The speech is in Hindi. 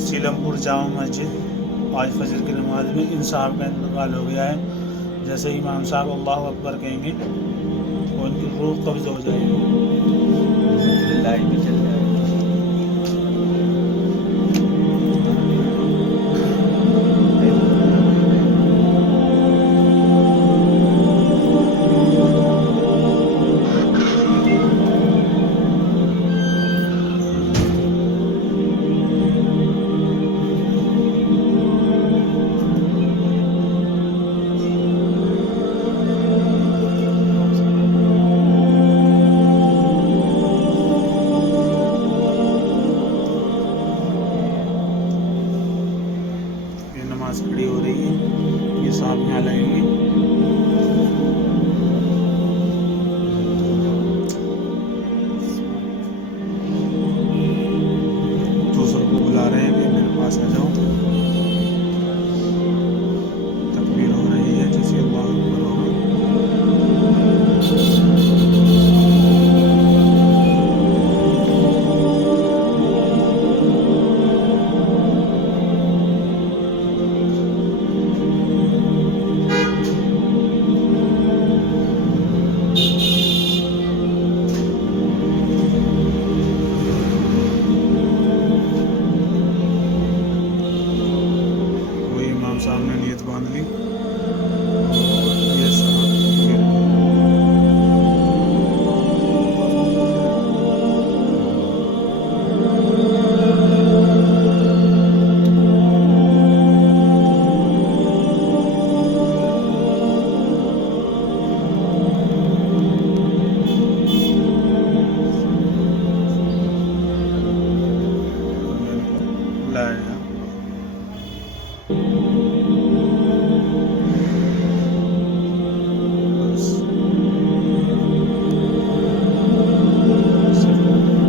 सीलमपुर जामा मस्जिद आज फजर की नमाज में इन साहब का इंतकाल हो गया है। जैसे इमाम साहब अल्लाह अकबर कहेंगे और उनकी रूह कब्ज़ हो जाएगी। लाइव भी चल रहा है। ये नमाज खड़ी हो रही है, ये साहब यहाँ लगेंगे। दूसरों को बुला रहे हैं कि मेरे पास आ जाओ।